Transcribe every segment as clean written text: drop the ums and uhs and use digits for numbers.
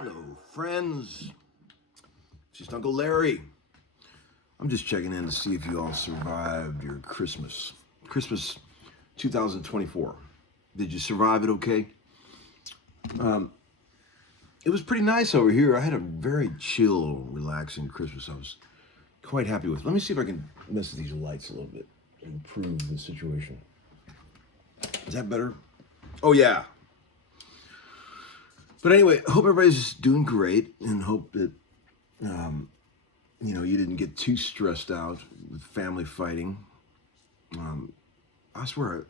Hello, friends. It's just Uncle Larry. I'm just checking in to see if you all survived your Christmas. Christmas 2024. Did you survive it okay? It was pretty nice over here. I had a very chill, relaxing Christmas. I was quite happy with. Let me see if I can mess with these lights a little bit, improve the situation. Is that better? Oh, yeah. But anyway, I hope everybody's doing great and hope that, you didn't get too stressed out with family fighting. I swear,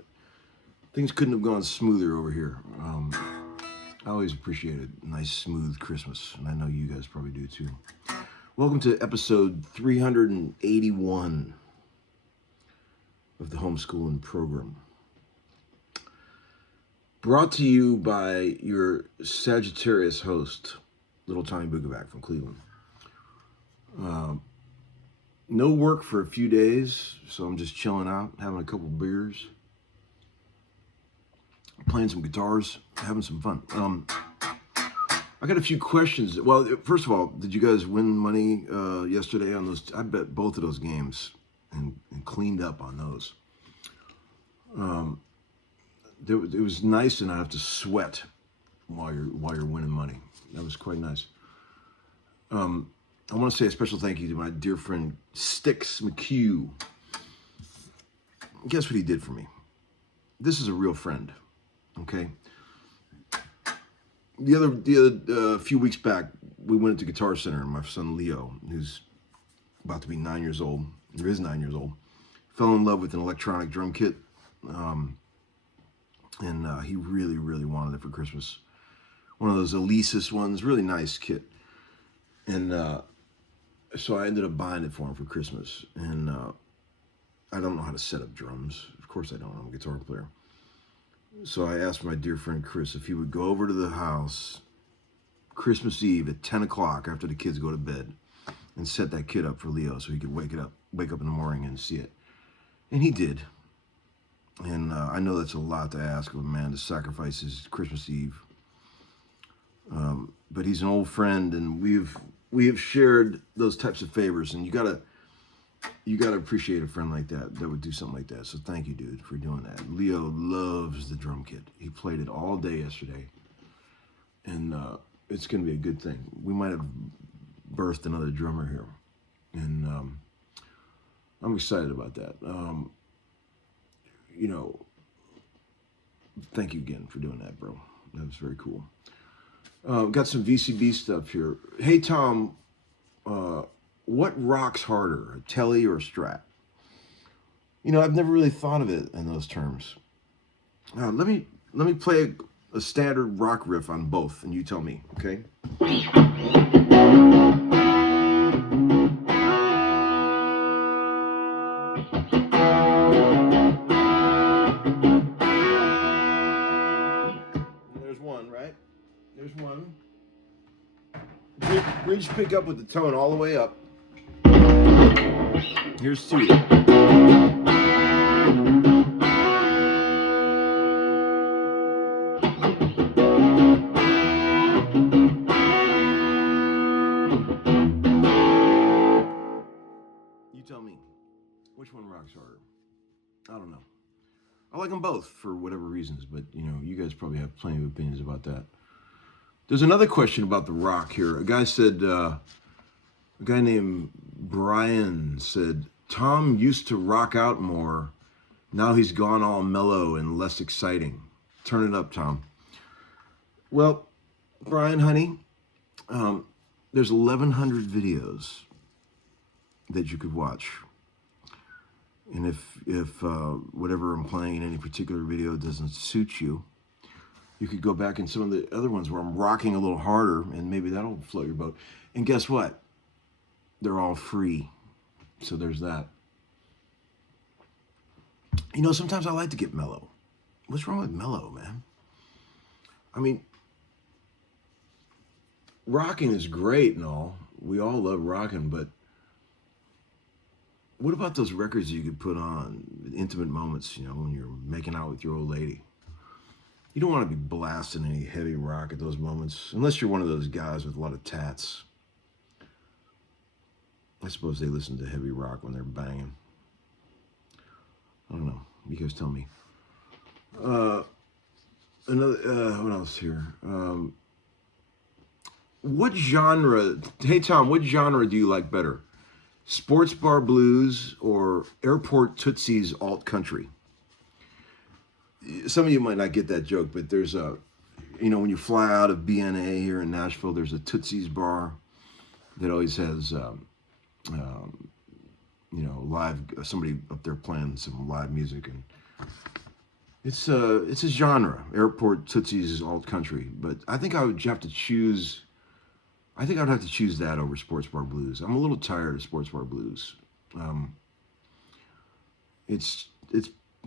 things couldn't have gone smoother over here. I always appreciated a nice, smooth Christmas, and I know you guys probably do too. Welcome to episode 381 of the Homeskoolin program. Brought to you by your Sagittarius host, little Tommy Bukovac from Cleveland. No work for a few days, so I'm just chilling out, having a couple beers, playing some guitars, having some fun. I got a few questions. Well, first of all, did you guys win money yesterday on those? I bet both of those games and cleaned up on those. It was nice to not have to sweat while you're winning money. That was quite nice. I want to say a special thank you to my dear friend Sticks McHugh. Guess what he did for me? This is a real friend. Okay. The other few weeks back, we went to Guitar Center, and my son Leo, who's about to be 9 years old, or is 9 years old, fell in love with an electronic drum kit. And he really, really wanted it for Christmas. One of those Alesis ones, really nice kit. And so I ended up buying it for him for Christmas. And I don't know how to set up drums. Of course I don't. I'm a guitar player. So I asked my dear friend Chris if he would go over to the house Christmas Eve at 10 o'clock after the kids go to bed and set that kit up for Leo so he could wake up in the morning and see it. And he did. And I know that's a lot to ask of a man to sacrifice his Christmas Eve. But he's an old friend, and we have shared those types of favors. And you gotta appreciate a friend like that would do something like that. So thank you, dude, for doing that. Leo loves the drum kit. He played it all day yesterday, and it's gonna be a good thing. We might have birthed another drummer here, and I'm excited about that. Thank you again for doing that, bro. That was very cool. Got some VCB stuff here. Hey, Tom, what rocks harder, a Telly or a Strat? I've never really thought of it in those terms. Let me play a standard rock riff on both, and you tell me, okay? There's one. Bridge pick up with the tone all the way up. Here's two. You tell me, which one rocks harder? I don't know. I like them both for whatever reasons, but you guys probably have plenty of opinions about that. There's another question about the rock here. A guy said, a guy named Brian said, Tom used to rock out more. Now he's gone all mellow and less exciting. Turn it up, Tom. Well, Brian, honey, there's 1,100 videos that you could watch. And if whatever I'm playing in any particular video doesn't suit you, you could go back in some of the other ones where I'm rocking a little harder, and maybe that'll float your boat. And guess what? They're all free. So there's that. Sometimes I like to get mellow. What's wrong with mellow, man? I mean, rocking is great and all. We all love rocking, but what about those records you could put on, intimate moments, when you're making out with your old lady? you don't want to be blasting any heavy rock at those moments, unless you're one of those guys with a lot of tats. I suppose they listen to heavy rock when they're banging. I don't know. You guys tell me. What else here? What genre? Hey Tom, what genre do you like better? Sports bar blues or airport tootsies alt country? Some of you might not get that joke, but there's when you fly out of BNA here in Nashville, there's a Tootsie's bar that always has, live, somebody up there playing some live music, and it's a genre. Airport Tootsies alt country, but I think I would have to choose. I think I'd have to choose that over sports bar blues. I'm a little tired of sports bar blues.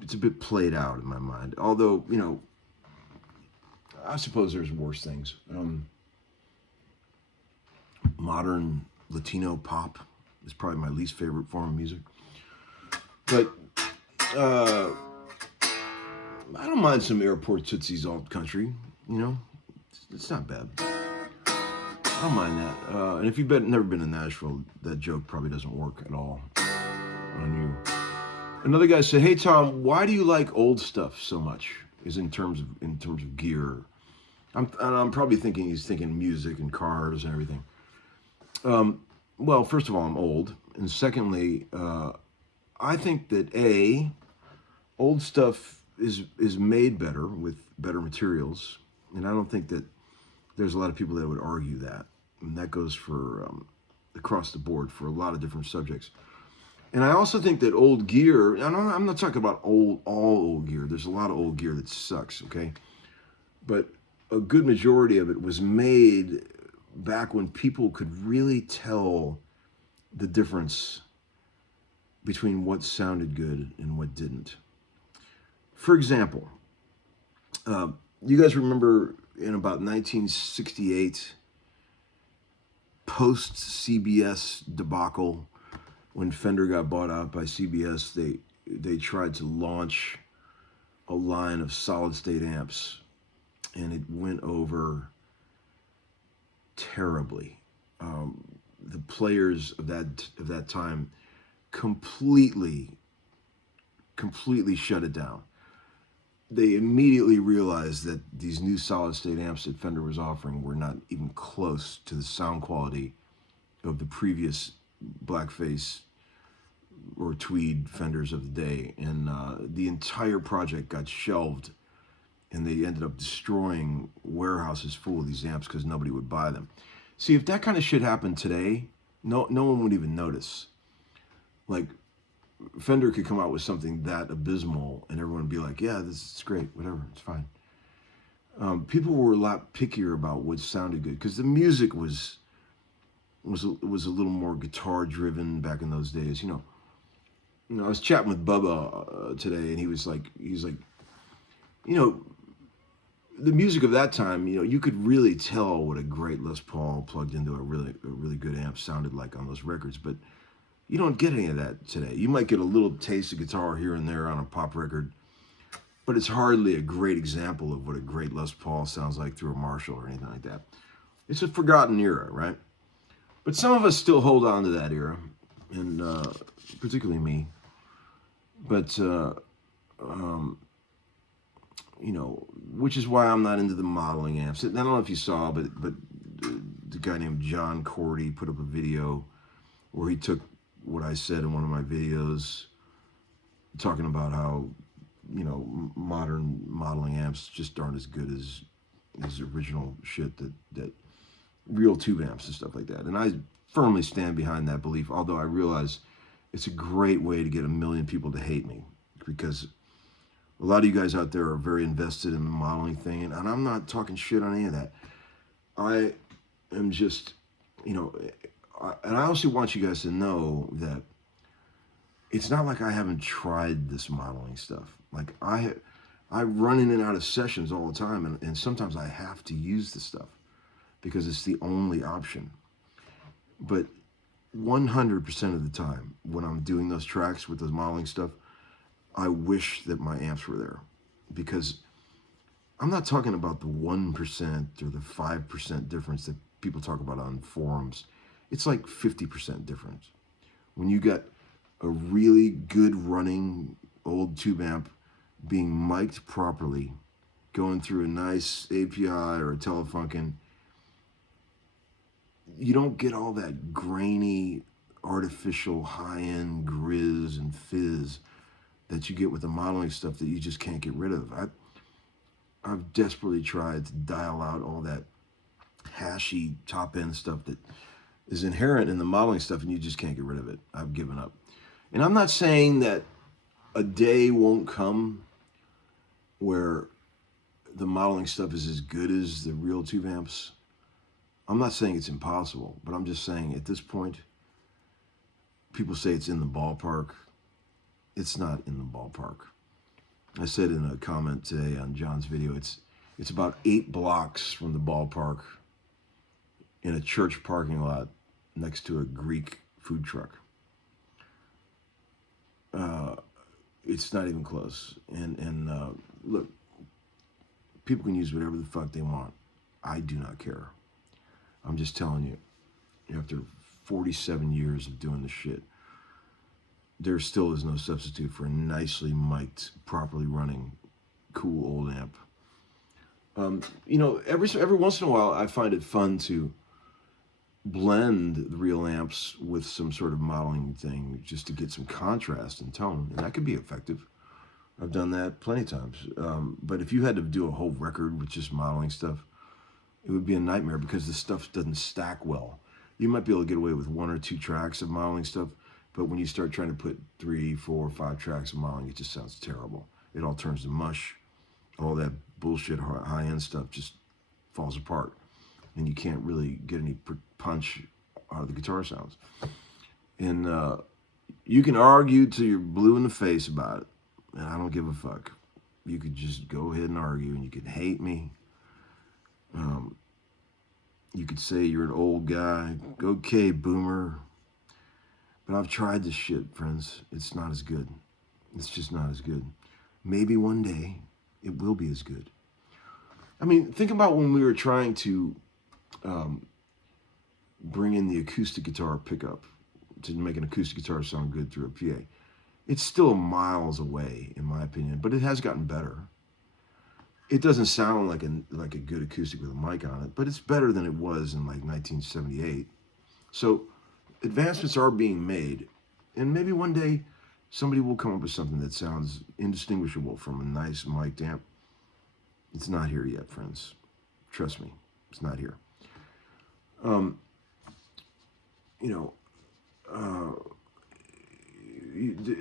It's a bit played out in my mind. Although, I suppose there's worse things. Modern Latino pop is probably my least favorite form of music. But I don't mind some airport tootsies alt country. It's not bad. I don't mind that. And if you've never been to Nashville, that joke probably doesn't work at all on you. Another guy said, "Hey Tom, why do you like old stuff so much?" Is in terms of gear. I'm probably thinking he's thinking music and cars and everything. Well, first of all, I'm old, and secondly, I think that old stuff is made better with better materials, and I don't think that there's a lot of people that would argue that, and that goes for across the board for a lot of different subjects. And I also think that old gear, I'm not talking about all old gear. There's a lot of old gear that sucks, okay? But a good majority of it was made back when people could really tell the difference between what sounded good and what didn't. For example, you guys remember in about 1968, post-CBS debacle, when Fender got bought out by CBS, they tried to launch a line of solid-state amps, and it went over terribly. The players of that time completely shut it down. They immediately realized that these new solid-state amps that Fender was offering were not even close to the sound quality of the previous blackface or tweed Fenders of the day, and the entire project got shelved, and they ended up destroying warehouses full of these amps because nobody would buy them. See, if that kind of shit happened today, no one would even notice. Like, Fender could come out with something that abysmal, and everyone would be like, "Yeah, this is great, whatever, it's fine." People were a lot pickier about what sounded good because the music was a little more guitar driven back in those days. I was chatting with Bubba today, and he was like, the music of that time, you could really tell what a great Les Paul plugged into a really good amp sounded like on those records, but you don't get any of that today. You might get a little taste of guitar here and there on a pop record, but it's hardly a great example of what a great Les Paul sounds like through a Marshall or anything like that. It's a forgotten era, right? But some of us still hold on to that era, and particularly me. But, which is why I'm not into the modeling amps. I don't know if you saw, but the guy named John Cordy put up a video where he took what I said in one of my videos, talking about how, modern modeling amps just aren't as good as original shit that real tube amps and stuff like that. And I firmly stand behind that belief, although I realize it's a great way to get 1 million people to hate me, because a lot of you guys out there are very invested in the modeling thing, and I'm not talking shit on any of that. I am just, and I also want you guys to know that it's not like I haven't tried this modeling stuff. Like, I run in and out of sessions all the time, and sometimes I have to use this stuff because it's the only option. But 100% of the time, when I'm doing those tracks with those modeling stuff, I wish that my amps were there, because I'm not talking about the 1% or the 5% difference that people talk about on forums. It's like 50% difference. When you got a really good running old tube amp being mic'd properly, going through a nice API or a Telefunken, you don't get all that grainy, artificial, high-end grizz and fizz that you get with the modeling stuff that you just can't get rid of. I've desperately tried to dial out all that hashy top-end stuff that is inherent in the modeling stuff, and you just can't get rid of it. I've given up. And I'm not saying that a day won't come where the modeling stuff is as good as the real tube amps. I'm not saying it's impossible, but I'm just saying at this point, people say it's in the ballpark. It's not in the ballpark. I said in a comment today on John's video, it's about 8 blocks from the ballpark in a church parking lot next to a Greek food truck. It's not even close. And look, people can use whatever the fuck they want. I do not care. I'm just telling you, after 47 years of doing this shit, there still is no substitute for a nicely mic'd, properly running, cool old amp. You know, every once in a while, I find it fun to blend the real amps with some sort of modeling thing just to get some contrast and tone, and that could be effective. I've done that plenty of times. But if you had to do a whole record with just modeling stuff, it would be a nightmare because the stuff doesn't stack well. You might be able to get away with 1 or 2 tracks of modeling stuff, but when you start trying to put 3, 4, 5 tracks of modeling, it just sounds terrible. It all turns to mush. All that bullshit high-end stuff just falls apart, and you can't really get any punch out of the guitar sounds. And you can argue till you're blue in the face about it, and I don't give a fuck. You could just go ahead and argue, and you could hate me. You could say you're an old guy. Okay, boomer. But I've tried this shit, friends. It's not as good. It's just not as good. Maybe one day it will be as good. I mean, think about when we were trying to bring in the acoustic guitar pickup to make an acoustic guitar sound good through a PA. It's still miles away, in my opinion, but it has gotten better. It doesn't sound like a good acoustic with a mic on it, but it's better than it was in like 1978. So advancements are being made, and maybe one day somebody will come up with something that sounds indistinguishable from a nice mic'd amp. It's not here yet, friends. Trust me, it's not here.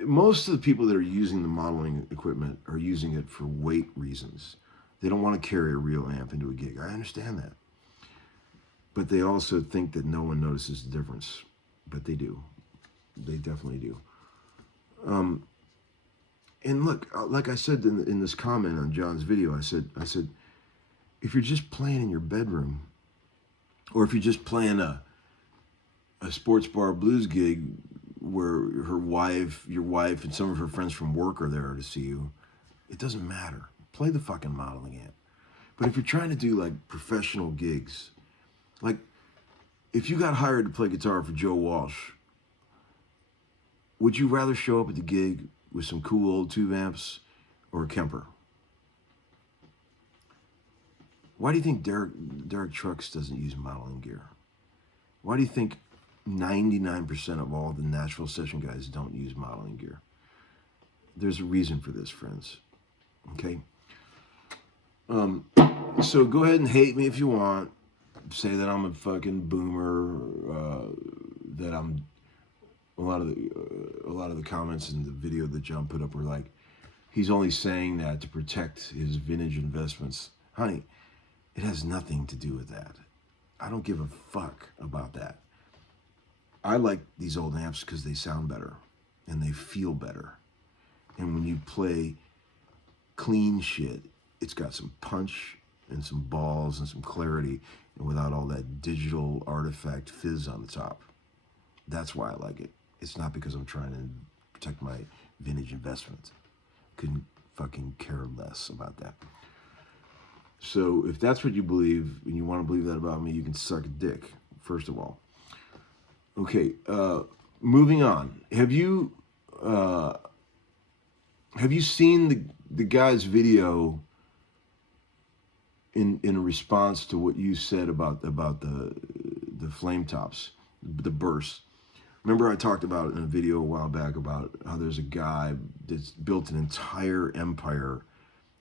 Most of the people that are using the modeling equipment are using it for weight reasons. They don't want to carry a real amp into a gig. I understand that. But they also think that no one notices the difference. But they do. They definitely do. And look, like I said in this comment on John's video, I said, if you're just playing in your bedroom, or if you're just playing a sports bar blues gig where your wife and some of her friends from work are there to see you, it doesn't matter. Play the fucking modeling amp. But if you're trying to do like professional gigs, like if you got hired to play guitar for Joe Walsh, would you rather show up at the gig with some cool old tube amps or a Kemper? Why do you think Derek Trucks doesn't use modeling gear? Why do you think 99% of all the Nashville session guys don't use modeling gear? There's a reason for this, friends. Okay? So go ahead and hate me if you want. Say that I'm a fucking boomer, that I'm... A lot of the comments in the video that John put up were like, he's only saying that to protect his vintage investments. Honey, it has nothing to do with that. I don't give a fuck about that. I like these old amps because they sound better and they feel better. And when you play clean shit, it's got some punch and some balls and some clarity, and without all that digital artifact fizz on the top. That's why I like it. It's not because I'm trying to protect my vintage investment. Couldn't fucking care less about that. So if that's what you believe and you want to believe that about me, you can suck a dick, first of all. Okay, moving on. Have you seen the guy's video in response to what you said about the flame tops, the bursts? Remember I talked about it in a video a while back about how there's a guy that's built an entire empire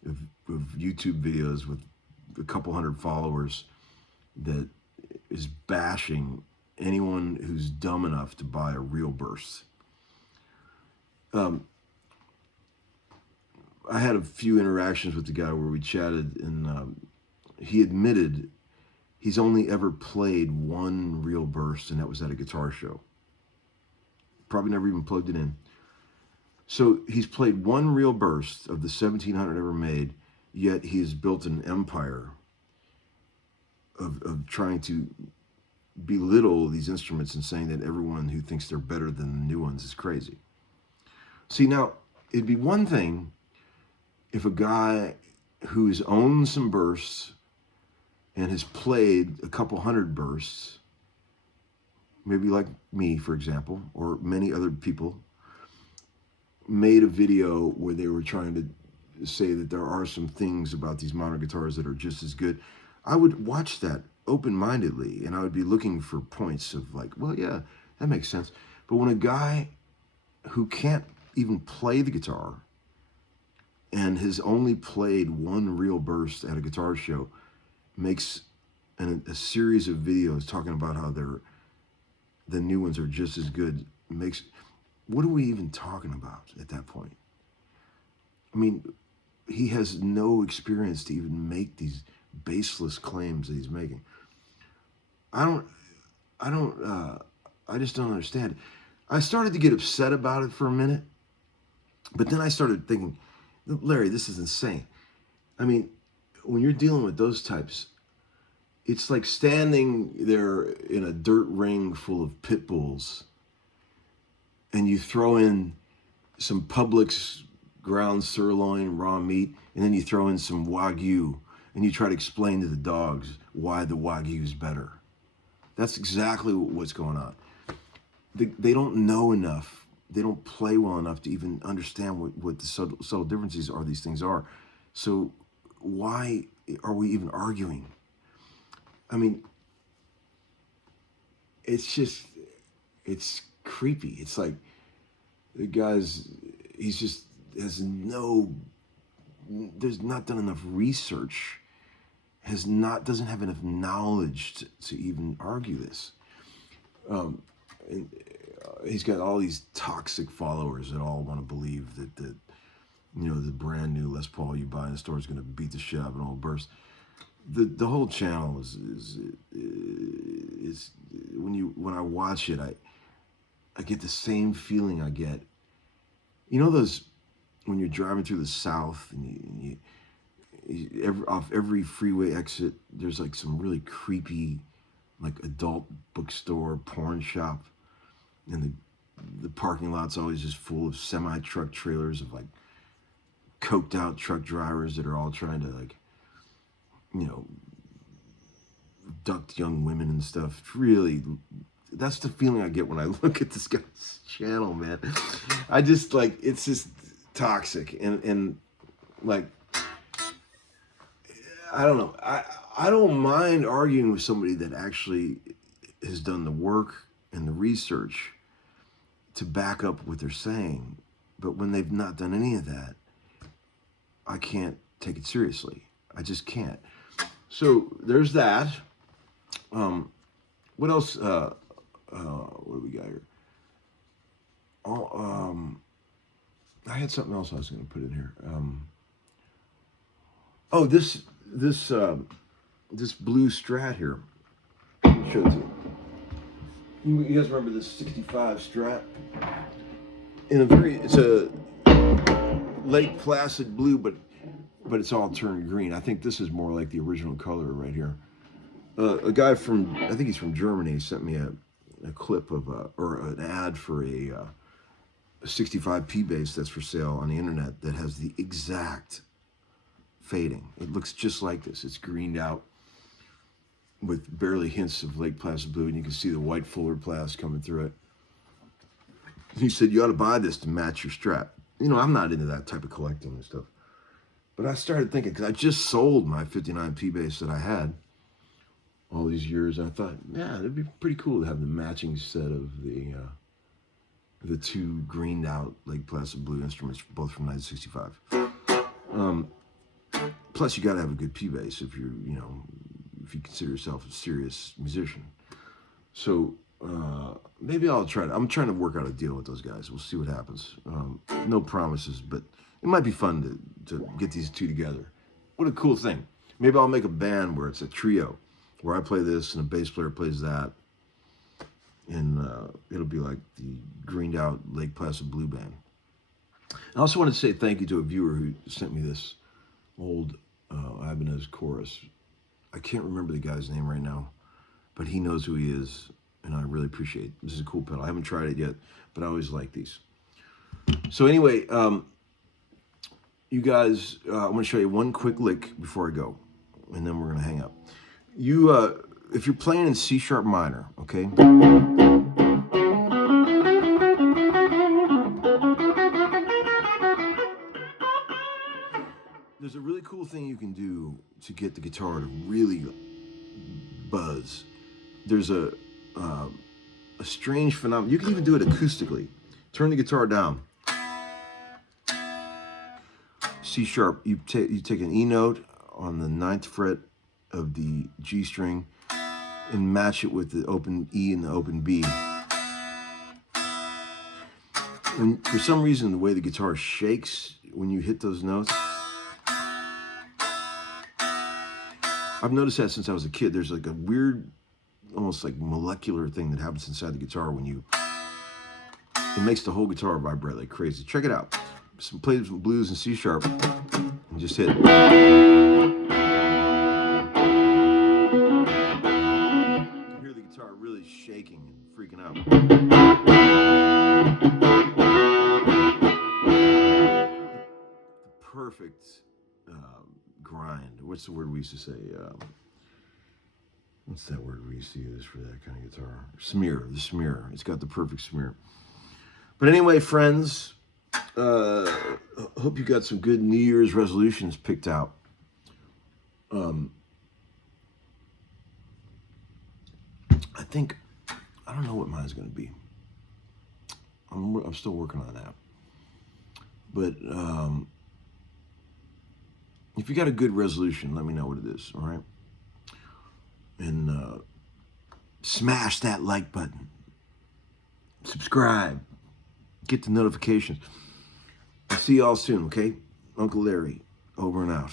of YouTube videos with a couple hundred followers that is bashing anyone who's dumb enough to buy a real burst. I had a few interactions with the guy where we chatted, and he admitted he's only ever played one real burst, and that was at a guitar show. Probably never even plugged it in. So he's played one real burst of the 1,700 ever made, yet he's built an empire of trying to belittle these instruments and saying that everyone who thinks they're better than the new ones is crazy. See, now, it'd be one thing if a guy who's owned some bursts and has played a couple hundred bursts, maybe like me, for example, or many other people, made a video where they were trying to say that there are some things about these modern guitars that are just as good. I would watch that open-mindedly, and I would be looking for points of like, well, yeah, that makes sense. But when a guy who can't even play the guitar and has only played one real burst at a guitar show makes a series of videos talking about how the new ones are just as good, what are we even talking about at that point? I mean, he has no experience to even make these baseless claims that he's making. I just don't understand. I started to get upset about it for a minute, but then I started thinking, Larry, this is insane. I mean, when you're dealing with those types, it's like standing there in a dirt ring full of pit bulls and you throw in some Publix ground sirloin, raw meat, and then you throw in some Wagyu and you try to explain to the dogs why the Wagyu is better. That's exactly what's going on. They don't know enough. They don't play well enough to even understand what the subtle differences are. These things are. So why are we even arguing? I mean, it's creepy. It's like the guy's, there's not done enough research, doesn't have enough knowledge to even argue this. And he's got all these toxic followers that all want to believe that the brand new Les Paul you buy in the store is going to beat the shit out of an old burst. The whole channel is when I watch it, I get the same feeling I get. You know those when you're driving through the South and off every freeway exit, there's like some really creepy, like adult bookstore, porn shop, and the parking lot's always just full of semi-truck trailers of like coked out truck drivers that are all trying to like, abduct young women and stuff. Really, that's the feeling I get when I look at this guy's channel, man. I just like, it's just toxic and like, I don't know. I don't mind arguing with somebody that actually has done the work and the research to back up what they're saying. But when they've not done any of that, I can't take it seriously. I just can't. So there's that. What else? What do we got here? I had something else I was going to put in here. This blue Strat here. Show it to you. You guys remember this 65 Strat? It's a Lake Placid blue, but it's all turned green. I think this is more like the original color right here. A guy from, I think he's from Germany, sent me a clip of or an ad for a 65P bass that's for sale on the internet that has the exact fading. It looks just like this. It's greened out with barely hints of Lake Placid blue, and you can see the white fuller plast coming through it. He said, you ought to buy this to match your Strat. You know, I'm not into that type of collecting and stuff. But I started thinking, because I just sold my 59 P bass that I had all these years. And I thought, yeah, it'd be pretty cool to have the matching set of the two greened out Lake Placid blue instruments, both from 1965. Plus, you got to have a good P bass if you're, you know, if you consider yourself a serious musician. So maybe I'll try to. I'm trying to work out a deal with those guys. We'll see what happens. No promises, but it might be fun to get these two together. What a cool thing. Maybe I'll make a band where it's a trio, where I play this and a bass player plays that. And it'll be like the greened out Lake Placid blue band. I also want to say thank you to a viewer who sent me this old Ibanez chorus. I can't remember the guy's name right now, but he knows who he is, and I really appreciate it. This is a cool pedal. I haven't tried it yet, but I always like these. So anyway, you guys, I want to show you one quick lick before I go, and then we're going to hang up. You, if you're playing in C sharp minor, okay? There's a really cool thing you can do to get the guitar to really buzz. There's a strange phenomenon. You can even do it acoustically. Turn the guitar down. C sharp. You take an E note on the 9th fret of the G string and match it with the open E and the open B. And for some reason, the way the guitar shakes when you hit those notes, I've noticed that since I was a kid. There's like a weird, almost like molecular thing that happens inside the guitar when you, it makes the whole guitar vibrate like crazy. Check it out. Play some blues in C sharp and just hit. You hear the guitar really shaking and freaking out. The perfect grind. What's the word we used to say? What's that word we used to use for that kind of guitar? Smear. The smear. It's got the perfect smear. But anyway, friends, hope you got some good New Year's resolutions picked out. I think, I don't know what mine's going to be. I'm still working on that. But if you got a good resolution, let me know what it is, all right? And smash that like button. Subscribe. Get the notifications. I'll see y'all soon, okay? Uncle Larry, over and out.